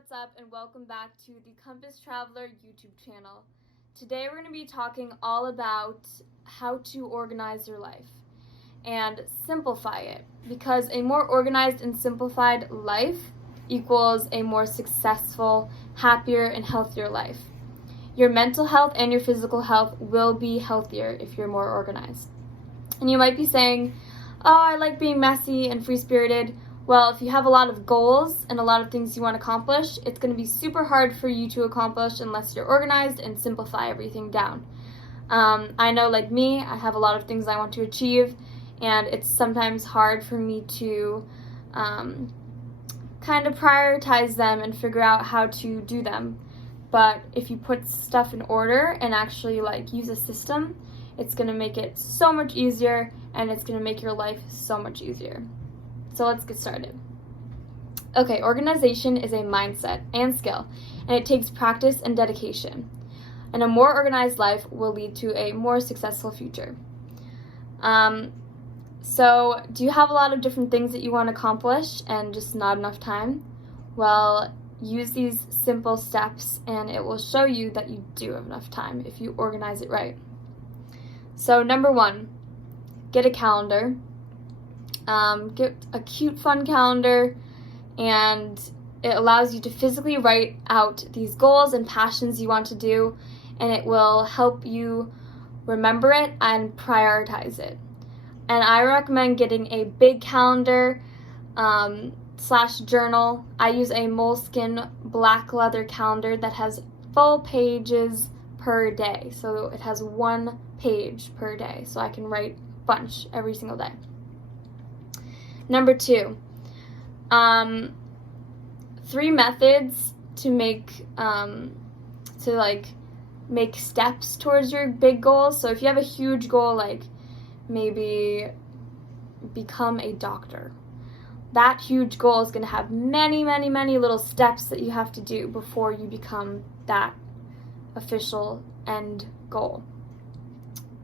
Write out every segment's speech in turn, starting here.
what's up, and welcome back to the Compass Traveler YouTube channel. Today we're going to be talking all about how to organize your life and simplify it, because a more organized and simplified life equals a more successful, happier, and healthier life. Your mental health and your physical health will be healthier if you're more organized. And you might be saying, oh, I like being messy and free-spirited. Well, if you have a lot of goals and a lot of things you want to accomplish, it's going to be super hard for you to accomplish unless you're organized and simplify everything down. I know, like me, I have a lot of things I want to achieve, and it's sometimes hard for me to kind of prioritize them and figure out how to do them. But if you put stuff in order and actually use a system, it's going to make it so much easier, and it's going to make your life so much easier. So let's get started. Okay, organization is a mindset and skill, and it takes practice and dedication. And a more organized life will lead to a more successful future. So do you have a lot of different things that you want to accomplish and just not enough time? Well, use these simple steps and it will show you that you do have enough time if you organize it right. So number 1, get a calendar. Get a cute, fun calendar, and it allows you to physically write out these goals and passions you want to do, and it will help you remember it and prioritize it. And I recommend getting a big calendar / journal. I use a Moleskine black leather calendar that has full pages per day, so it has 1 page per day, so I can write a bunch every single day. Number 2, 3 methods to make make steps towards your big goals. So if you have a huge goal, like maybe become a doctor, that huge goal is going to have many, many, many little steps that you have to do before you become that official end goal,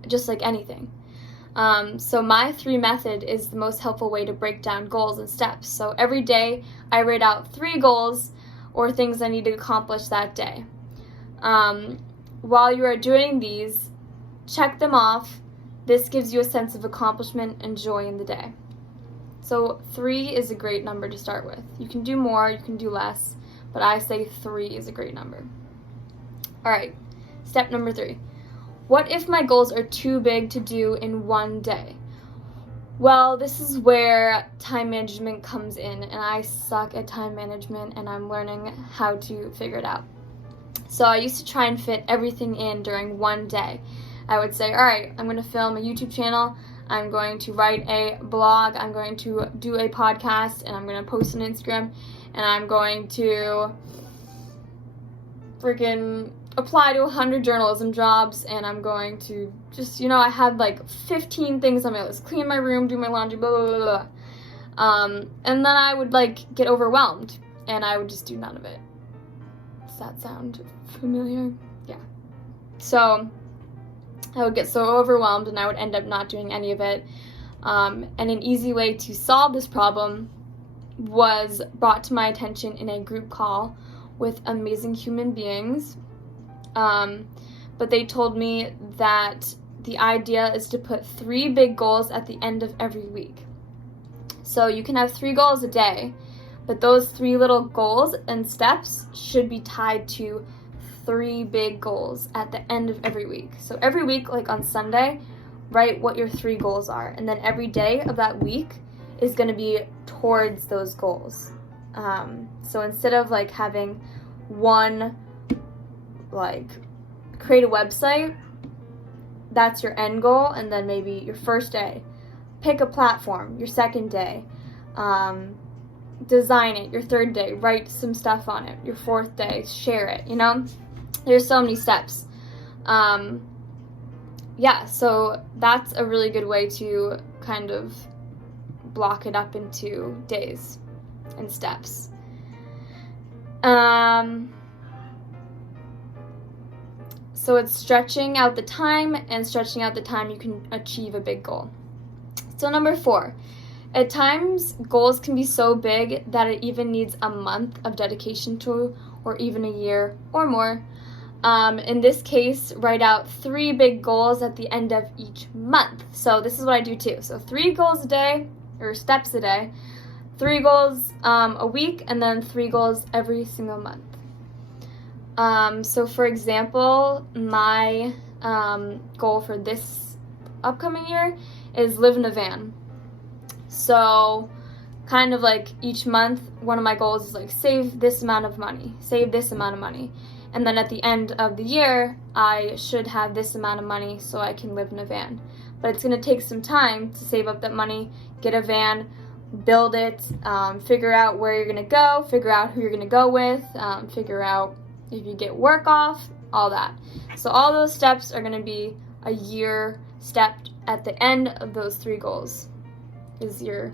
just like anything. So my 3 method is the most helpful way to break down goals and steps. So every day I write out 3 goals or things I need to accomplish that day. While you are doing these, check them off. This gives you a sense of accomplishment and joy in the day. So 3 is a great number to start with. You can do more, you can do less, but I say 3 is a great number. All right, step number 3. What if my goals are too big to do in one day? Well, this is where time management comes in, and I suck at time management, and I'm learning how to figure it out. So I used to try and fit everything in during one day. I would say, all right, I'm going to film a YouTube channel, I'm going to write a blog, I'm going to do a podcast, and I'm going to post on Instagram, and I'm going to freaking apply to 100 journalism jobs, and I'm going to just, I had 15 things on my list. Clean my room, do my laundry, blah, blah, blah, blah. And then I would get overwhelmed, and I would just do none of it. Does that sound familiar? Yeah. So I would get so overwhelmed, and I would end up not doing any of it. And an easy way to solve this problem was brought to my attention in a group call with amazing human beings. But they told me that the idea is to put 3 big goals at the end of every week. So you can have 3 goals a day, but those 3 little goals and steps should be tied to 3 big goals at the end of every week. So every week, on Sunday, write what your 3 goals are, and then every day of that week is going to be towards those goals. So instead of having one create a website, that's your end goal, and then maybe your first day, pick a platform, your second day, design it, your third day, write some stuff on it, your 4th day, share it, there's so many steps. So that's a really good way to kind of block it up into days and steps. So it's stretching out the time, and stretching out the time you can achieve a big goal. So number 4, At times, goals can be so big that it even needs a month of dedication to, or even a year or more. In this case, write out 3 big goals at the end of each month. So this is what I do too. So 3 goals a day, or steps a day, 3 goals a week, and then 3 goals every single month. So for example, my goal for this upcoming year is live in a van. So kind of like each month, one of my goals is like save this amount of money. And then at the end of the year, I should have this amount of money so I can live in a van. But it's going to take some time to save up that money, get a van, build it, figure out where you're going to go, figure out who you're going to go with, figure out if you get work off, all that. So all those steps are going to be a year step at the end of those 3 goals is your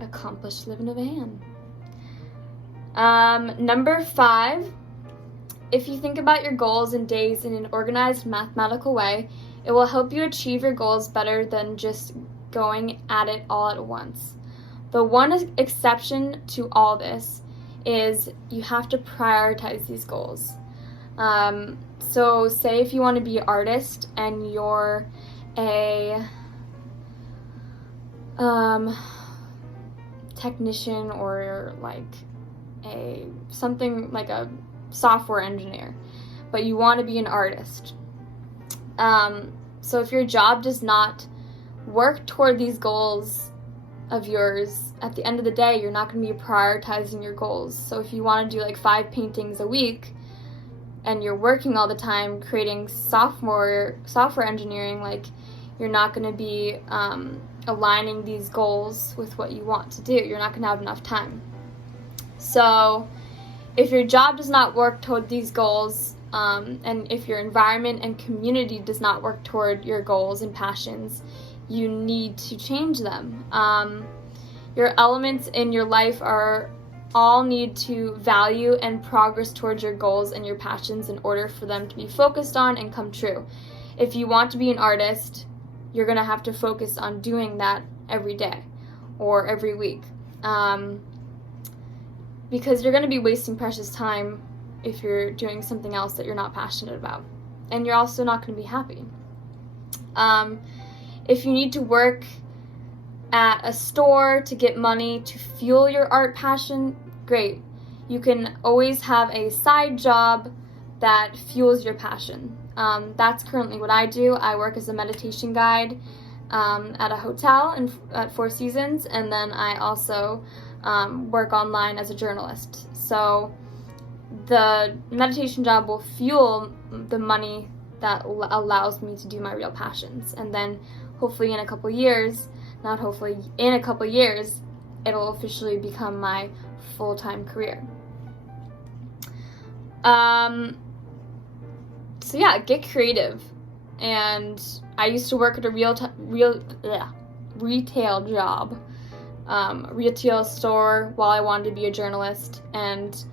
accomplished live in a van. Number 5, if you think about your goals and days in an organized mathematical way, it will help you achieve your goals better than just going at it all at once. The one exception to all this is you have to prioritize these goals. So say if you want to be an artist and you're a technician or like something like a software engineer, but you want to be an artist. So if your job does not work toward these goals of yours, at the end of the day, you're not going to be prioritizing your goals. So if you want to do like 5 paintings a week and you're working all the time creating software engineering, like you're not going to be aligning these goals with what you want to do. You're not going to have enough time. So if your job does not work toward these goals, and if your environment and community does not work toward your goals and passions, you need to change them. Your elements in your life all need to value and progress towards your goals and your passions in order for them to be focused on and come true. If you want to be an artist, you're going to have to focus on doing that every day or every week. Because you're going to be wasting precious time if you're doing something else that you're not passionate about. And you're also not going to be happy. If you need to work at a store to get money to fuel your art passion, great. You can always have a side job that fuels your passion. That's currently what I do. I work as a meditation guide at a hotel at Four Seasons, and then I also work online as a journalist. So the meditation job will fuel the money that allows me to do my real passions. And then hopefully in a couple years, it'll officially become my full-time career. So yeah, get creative. And I used to work at a retail job, retail store while I wanted to be a journalist. And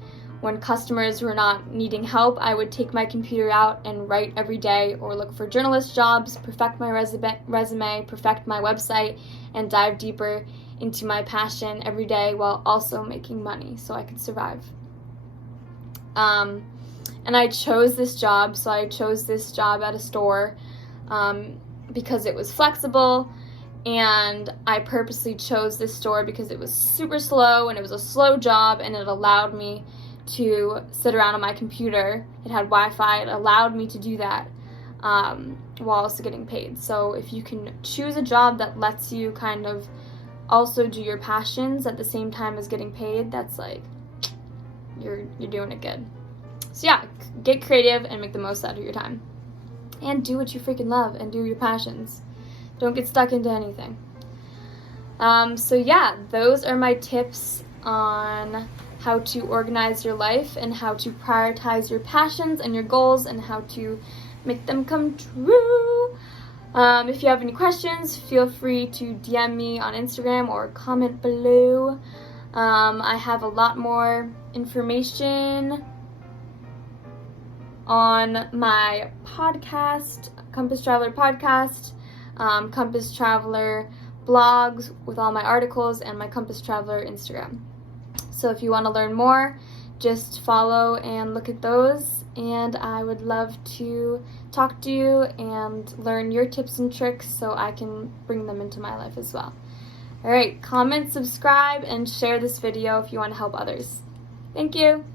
when customers were not needing help, I would take my computer out and write every day or look for journalist jobs, perfect my resume, perfect my website, and dive deeper into my passion every day while also making money so I could survive. And I chose this job, so I chose this job at a store because it was flexible, and I purposely chose this store because it was super slow, and it was a slow job, and it allowed me to sit around on my computer. It had Wi-Fi. It allowed me to do that while also getting paid. So if you can choose a job that lets you kind of also do your passions at the same time as getting paid, that's like, you're doing it good. So yeah, get creative and make the most out of your time. And do what you freaking love and do your passions. Don't get stuck into anything. So yeah, those are my tips on how to organize your life and how to prioritize your passions and your goals and how to make them come true. If you have any questions, feel free to DM me on Instagram or comment below. I have a lot more information on my podcast, Compass Traveler Podcast, Compass Traveler blogs with all my articles and my Compass Traveler Instagram. So if you want to learn more, just follow and look at those, and I would love to talk to you and learn your tips and tricks so I can bring them into my life as well. Alright, comment, subscribe, and share this video if you want to help others. Thank you!